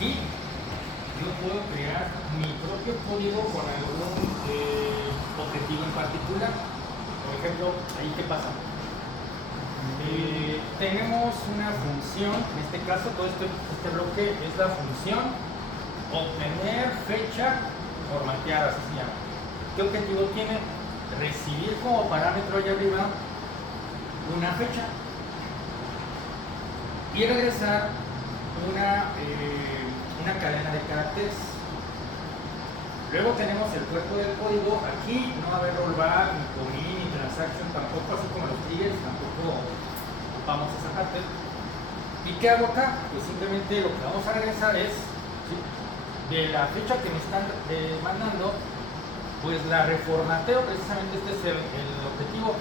aquí yo puedo crear mi propio código con algún objetivo en particular. Por ejemplo, ahí qué pasa. Tenemos una función, en este caso todo este bloque es la función obtener fecha formateada, así se llama. ¿Qué objetivo tiene? Recibir como parámetro allá arriba una fecha y regresar una cadena de caracteres. Luego tenemos el cuerpo del código. Aquí no va a haber rollback, ni commit, ni transaction, tampoco, así como los triggers, tampoco ocupamos esa parte. ¿Y qué hago acá? Pues simplemente lo que vamos a regresar es, ¿sí?, de la fecha que me están mandando, pues la reformateo. Precisamente este es el objetivo.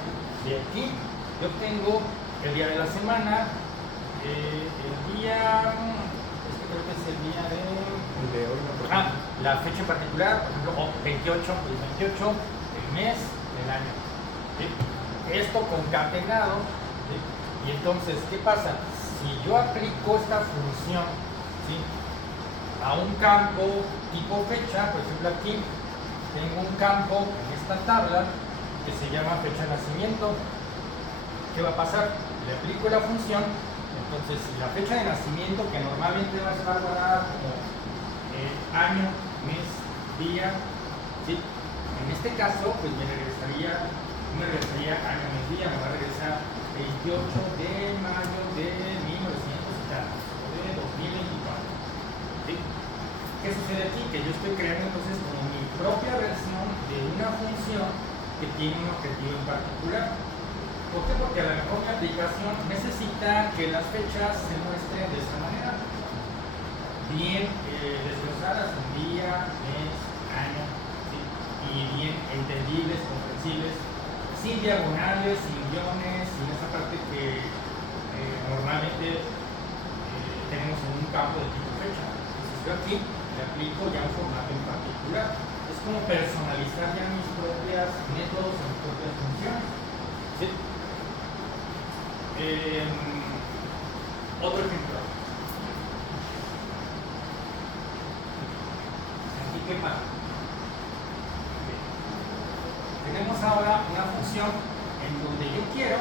De aquí yo obtengo el día de la semana, el día, creo que es el día de hoy, la fecha en particular, por ejemplo, 28, el 28, el mes, el año, ¿sí? Esto concatenado, ¿sí? Y entonces, ¿qué pasa? Si yo aplico esta función, ¿sí?, a un campo tipo fecha, por ejemplo aquí tengo un campo en esta tabla que se llama fecha de nacimiento. ¿Qué va a pasar? Le aplico la función. Entonces, la fecha de nacimiento, que normalmente va a estar guardada como año, mes, día, ¿sí?, en este caso, pues me regresaría año, mes, día, me va a regresar 28 de mayo de 1900 y tantos, o de 2024, ¿sí? ¿Qué sucede aquí? Que yo estoy creando entonces como mi propia versión de una función que tiene un objetivo en particular. ¿Por qué? Porque a lo mejor mi aplicación necesita que las fechas se muestren de esa manera, bien desglosadas en día, mes, año, ¿sí?, y bien entendibles, comprensibles, sin diagonales, sin guiones, sin esa parte que normalmente tenemos en un campo de tipo fecha. Entonces yo aquí le aplico ya un formato en particular. Es como personalizar ya mis propios métodos, mis propias funciones, ¿sí? Otro ejemplo. Aquí, ¿qué pasa? Tenemos ahora una función en donde yo quiero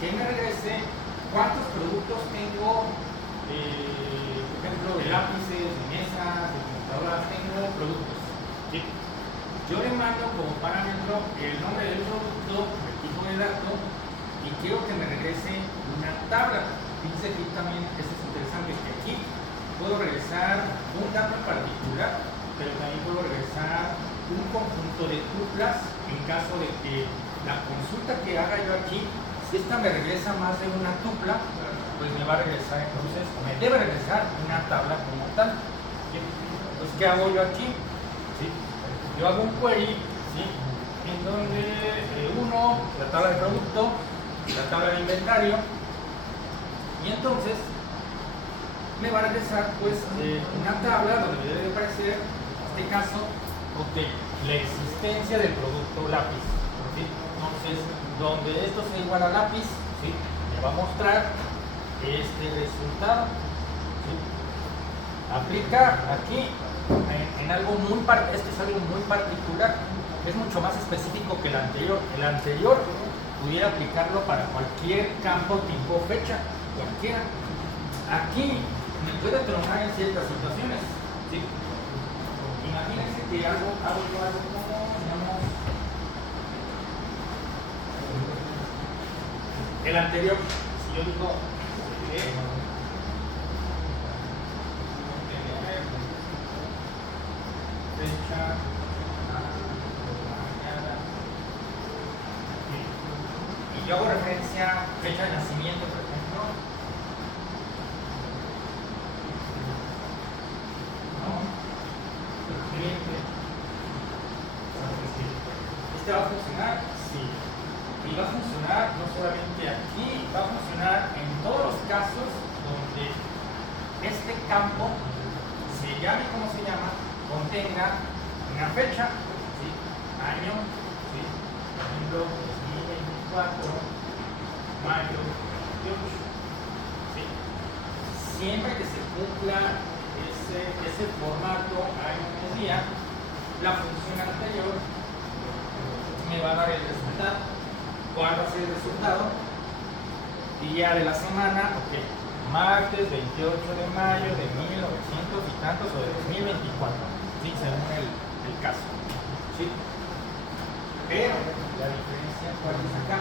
que me regrese cuántos productos tengo, por ejemplo, de lápices, de mesas, de computadoras, tengo productos, ¿sí? Yo le mando como parámetro el nombre del producto, el tipo de dato, y quiero que me regrese una tabla. Fíjense aquí también, esto es interesante, que aquí puedo regresar un dato en particular, pero también puedo regresar un conjunto de tuplas en caso de que la consulta que haga yo aquí, si esta me regresa más de una tupla, pues me va a regresar, entonces me debe regresar una tabla como tal, ¿sí? Entonces, ¿qué hago yo aquí? ¿Sí? Yo hago un query, ¿sí?, en donde la tabla de producto, la tabla de inventario, y entonces me va a regresar pues una tabla donde debe aparecer, en este caso, la existencia del producto lápiz, ¿sí? Entonces, donde esto sea igual a lápiz, ¿sí?, me va a mostrar este resultado, ¿sí? Aplica aquí en algo esto es algo muy particular, es mucho más específico que el anterior. El anterior pudiera aplicarlo para cualquier campo tipo fecha, cualquiera. Aquí me puede tronar en ciertas situaciones, ¿sí? Imagínense que hago yo algo como, digamos, el anterior. Si yo digo fecha mañana, y yo hago referencia a fecha de nacimiento, por ejemplo, ¿este va a funcionar? Sí. Y va a funcionar no solamente aquí, va a funcionar en todos los casos donde este campo se llame como se llama, contenga una fecha, ¿sí?, año, ¿sí?, por ejemplo, 2024, mayo 28, ¿sí? Siempre que se cumpla ese formato a día, la función anterior me va a dar el resultado. ¿Cuál va a ser el resultado? Día de la semana, ok, martes 28 de mayo de 1900 y tantos o de 2024, ¿sí? Según el caso, ¿sí? Pero la diferencia, ¿cuál es acá?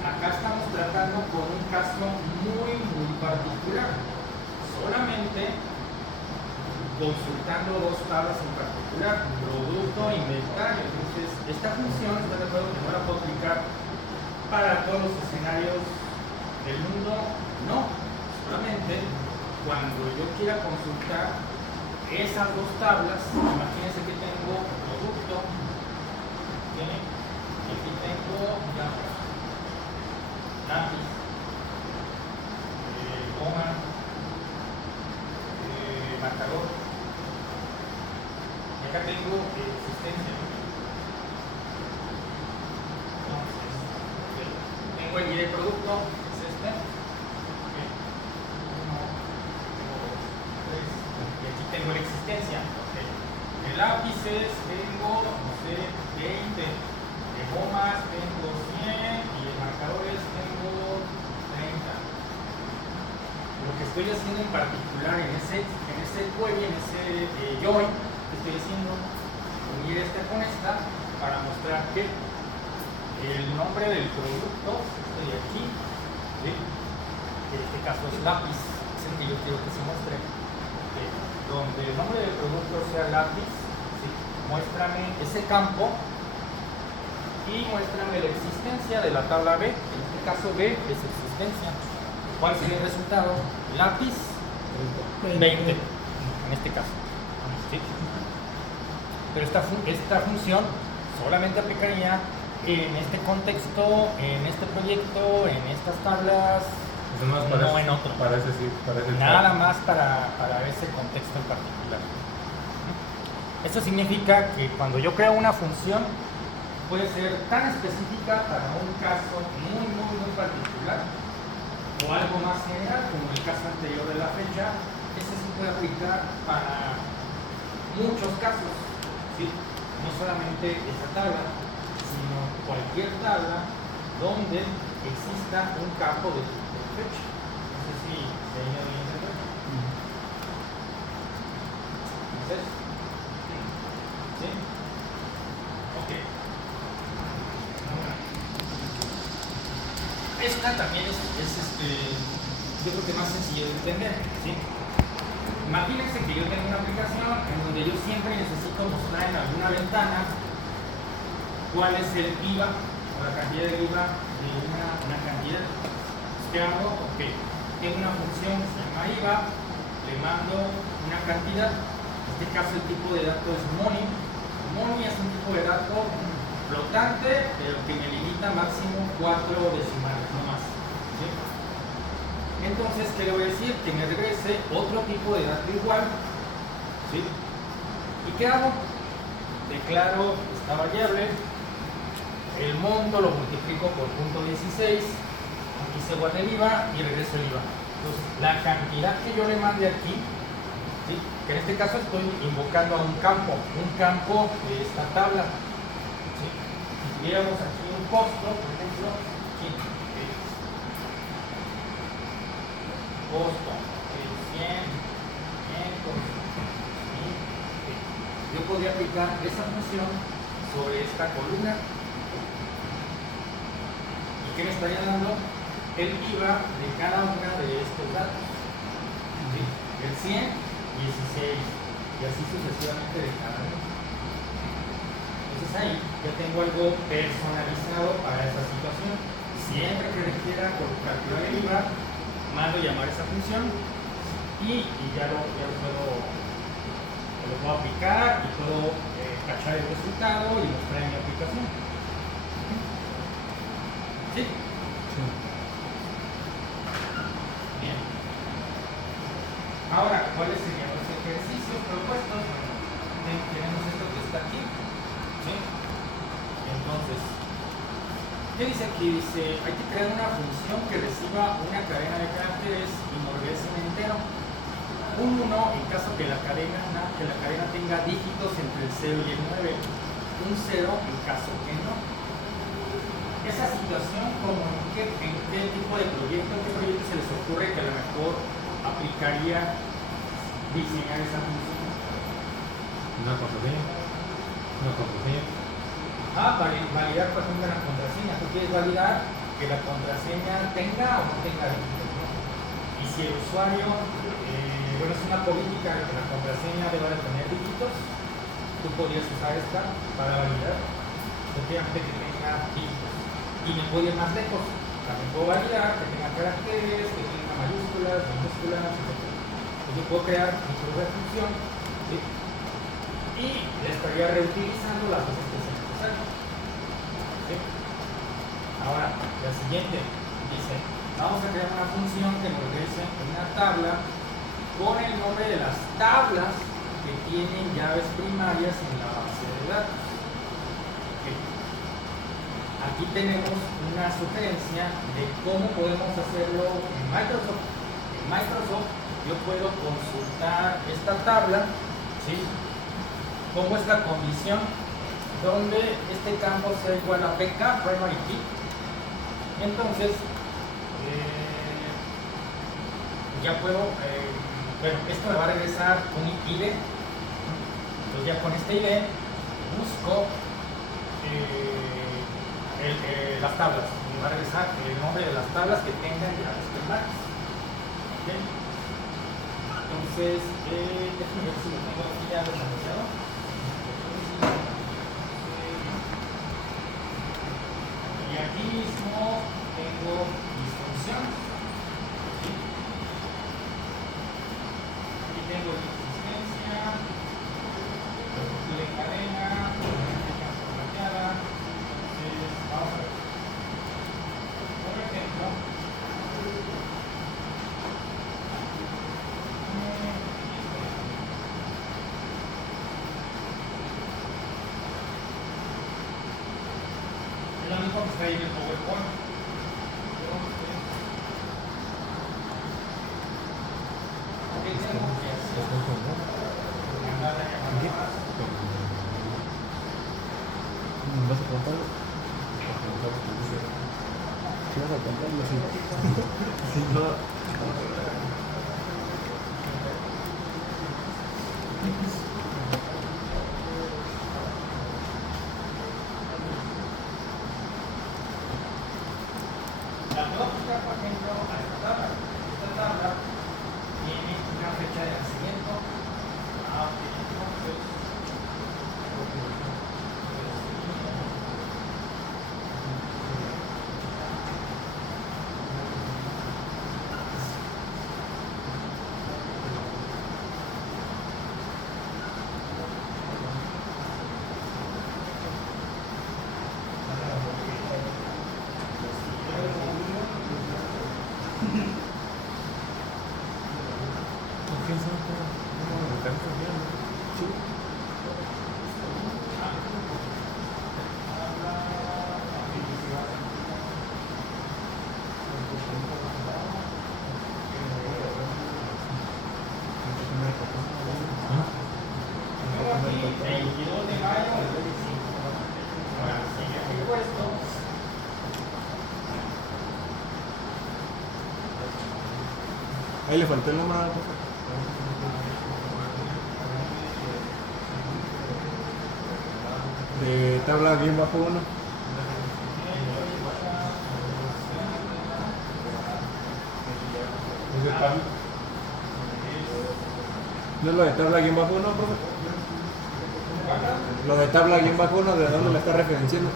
Acá estamos tratando con un caso muy particular, solamente consultando dos tablas en particular, producto e inventario. Entonces, esta función, ¿está de acuerdo que no la puedo aplicar para todos los escenarios del mundo? No, solamente cuando yo quiera consultar esas dos tablas. Imagínense que tengo producto, ¿sí? Aquí tengo lápiz, goma, marcador, y acá tengo existencia. Entonces, tengo el guía de producto, es este. Okay. 1, 2, 3, y aquí tengo la existencia. Okay. De lápices tengo, no sé, 20, de gomas tengo 100 y de marcadores tengo 30. Lo que estoy haciendo en particular en ese query, en ese join, estoy haciendo unir esta con esta para mostrar que el nombre del producto, este de aquí, ¿sí? En este caso es lápiz, es el que yo quiero que se muestre. Donde el nombre del producto sea lápiz, ¿sí? Muéstrame ese campo y muéstrame la existencia de la tabla B. En este caso B es existencia. ¿Cuál sería el resultado? Lápiz 20 en este caso, ¿sí? Pero esta función solamente aplicaría en este contexto, en este proyecto, en estas tablas, no en otro. Nada más para ese contexto en particular. Esto significa que cuando yo creo una función, puede ser tan específica para un caso muy particular, o algo más general, como el caso anterior de la fecha. Este se puede aplicar para muchos casos, ¿sí? No solamente esta tabla, sino cualquier tabla donde exista un campo de fecha. No sé si se ha ido bien entender. ¿Entonces? ¿Sí? Ok. Esta también es yo creo que más sencillo de entender, ¿sí? Imagínense que yo tengo una aplicación en donde yo siempre necesito mostrar en alguna ventana cuál es el IVA o la cantidad de IVA de una cantidad. ¿Qué hago? Ok, tengo una función que se llama IVA, le mando una cantidad. En este caso el tipo de dato es money. Money es un tipo de dato flotante, pero que me limita máximo 4 decimales, no más, ¿sí? Entonces, ¿qué le voy a decir? Que me regrese otro tipo de dato igual, ¿sí? ¿Y qué hago? Declaro esta variable, el monto lo multiplico por .16, aquí se guarda el IVA y regreso el IVA. Entonces, la cantidad que yo le mande aquí, ¿sí? Que en este caso estoy invocando a un campo de esta tabla. ¿Sí? Si tuviéramos aquí un costo, por ejemplo, aquí, costo, 100, 500, ¿sí? Yo podría aplicar esa función sobre esta columna. ¿Y qué me estaría dando? El IVA de cada una de estos datos. ¿Sí? El 100, 16, y así sucesivamente de cada uno. Entonces ahí ya tengo algo personalizado para esa situación. Siempre que requiera calcular el IVA, mando llamar esa función y ya lo puedo aplicar y puedo cachar el resultado y mostrar en mi aplicación. ¿Sí? Sí. Bien. Ahora, ¿cuáles serían los ejercicios propuestos? Tenemos esto que está aquí. ¿Sí? Entonces, ¿qué dice aquí? Dice, hay que crear una función que reciba una cadena de caracteres y no regrese un entero. un 1 en caso que la cadena tenga dígitos entre el 0 y el 9, un 0 en caso que no. Esa situación, como en qué tipo de proyecto, en qué proyecto se les ocurre que a lo mejor aplicaría diseñar esa función. Una contraseña. Validar, por ejemplo, la contraseña. Tú quieres validar que la contraseña tenga o no tenga dígitos, ¿no? Y si el usuario, bueno, es una política de que la contraseña deba de tener dígitos, tú podrías usar esta para validar efectivamente que tenga dígitos. Y me puedo ir más lejos. También puedo validar que tenga caracteres, que tenga mayúsculas, minúsculas, etc. Entonces yo puedo crear mi propia función, ¿sí? Y la estaría reutilizando las veces que sea necesario, ¿sí? Ahora, la siguiente dice, vamos a crear una función que me regrese una tabla con el nombre de las tablas que tienen llaves primarias en la base de datos. ¿Sí? Aquí tenemos una sugerencia de cómo podemos hacerlo en Microsoft. En Microsoft yo puedo consultar esta tabla, ¿sí? Pongo esta condición donde este campo sea igual a PK, primary key. Entonces, ya puedo, bueno, esto me va a regresar un ID. Entonces ya con este ID busco las tablas. Me va a regresar el nombre de las tablas que tengan llaves primarias. ¿Okay? Entonces, déjenme ver si lo tengo aquí ya desarrollado. Y aquí mismo tengo mis funciones. ¿Sí? Aquí tengo mi existencia, la cadena, formateada. Entonces, vamos a ver. Por ejemplo, es lo mismo que está ahí en el PowerPoint. ¿Qué tengo que hacer? Mandar la llamada. ¿Vas a contarlo? ¿Qué vas a contarlo? Si no... La lógica, por ejemplo, a esta tabla. Esta tabla tiene una fecha de nacimiento. Entonces, Ahí le faltó el número. De tabla bien bajo 1. ¿No es lo de tabla bien bajo 1, profe? Lo de tabla bien bajo 1, ¿de dónde me está referenciando?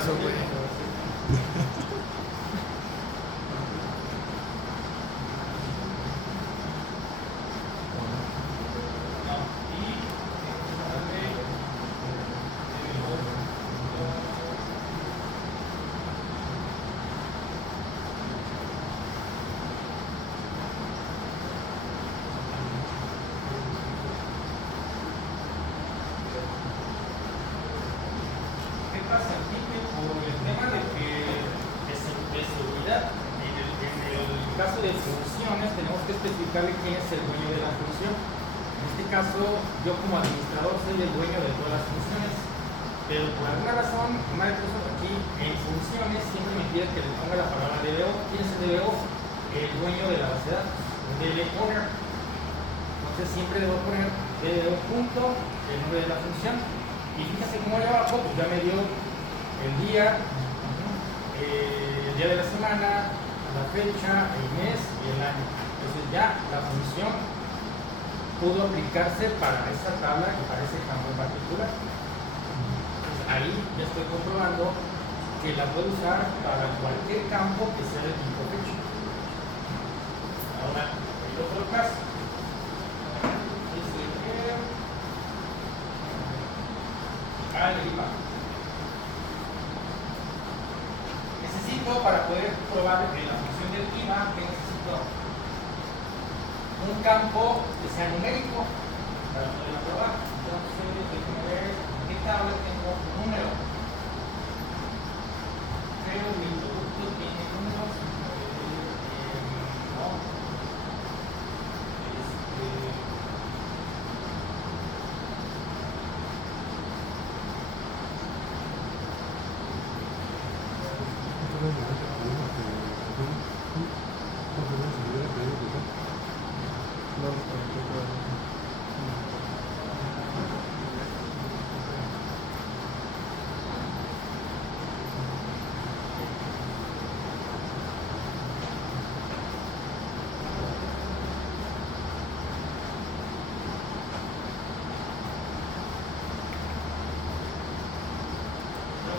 Eso, güey. velocidad. En el caso de funciones tenemos que especificarle quién es el dueño de la función. En este caso, yo como administrador soy el dueño de todas las funciones, pero por alguna razón Microsoft aquí en funciones siempre me pide que le ponga la palabra DBO. ¿Quién es el DBO? El dueño de la base de datos, el DB owner. Entonces siempre debo poner DBO punto, el nombre de la función. Y fíjense cómo allá abajo pues ya me dio el día de la semana, la fecha, el mes y el año. Entonces ya la función pudo aplicarse para esa tabla y para ese campo en particular. Entonces, ahí ya estoy comprobando que la puedo usar para cualquier campo que sea de tipo fecha. Ahora, el otro caso. Dice que necesito para poder probar en la función del IVA que necesito un campo que sea numérico para poder probar. Entonces, déjenme ver en qué tabla tengo un número. Creo que mi producto tiene números. No.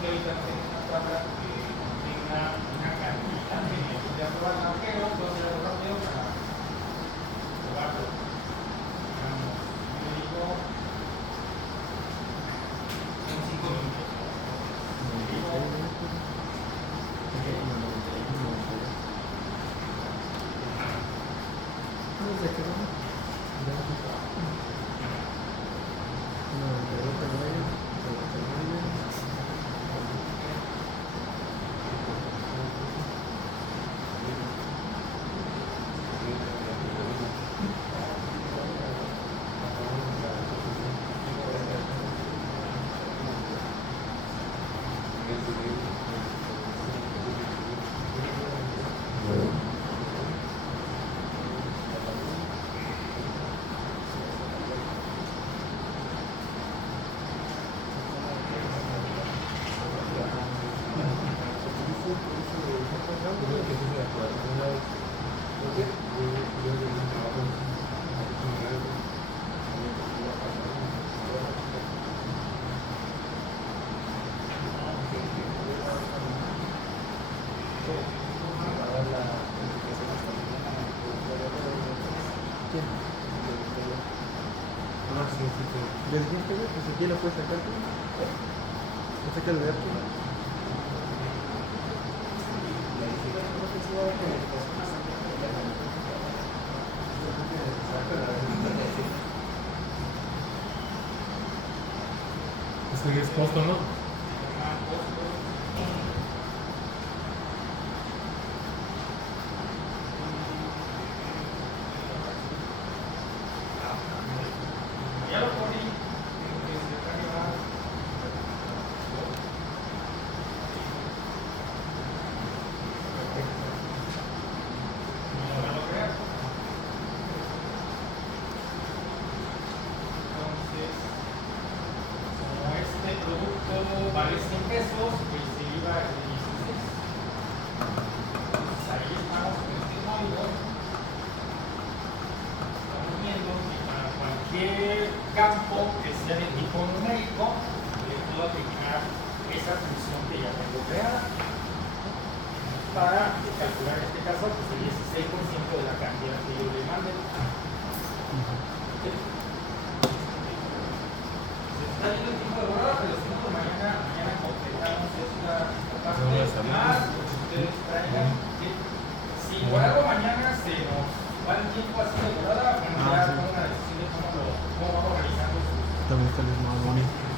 Que ahorita no tengo una tabla que contenga una cantidad que necesite probar el agujero, puedo hacerlo rápido para probarlo. Digamos, yo digo, son 5 minutos. ¿Le dijiste que si quiere puede sacar tú? ¿Le saca el de aquí? Es que es costo, ¿no? Ya lo poní. Entonces, como este producto vale 100 pesos, pues se iba a 16. Entonces ahí estamos con este código. Estamos viendo que para cualquier campo que sea de tipo numérico, le puedo aplicar esa función que ya tengo creada para calcular en este caso pues, el 16% de la cantidad que yo le mande. Se está yendo el tiempo de borrado, pero si no, mañana completamos esta parte más lo que ustedes traigan. Si por algo mañana se nos va el tiempo así de volada, bueno, ya con una decisión de cómo vamos realizando sus. También está el mismo bonito.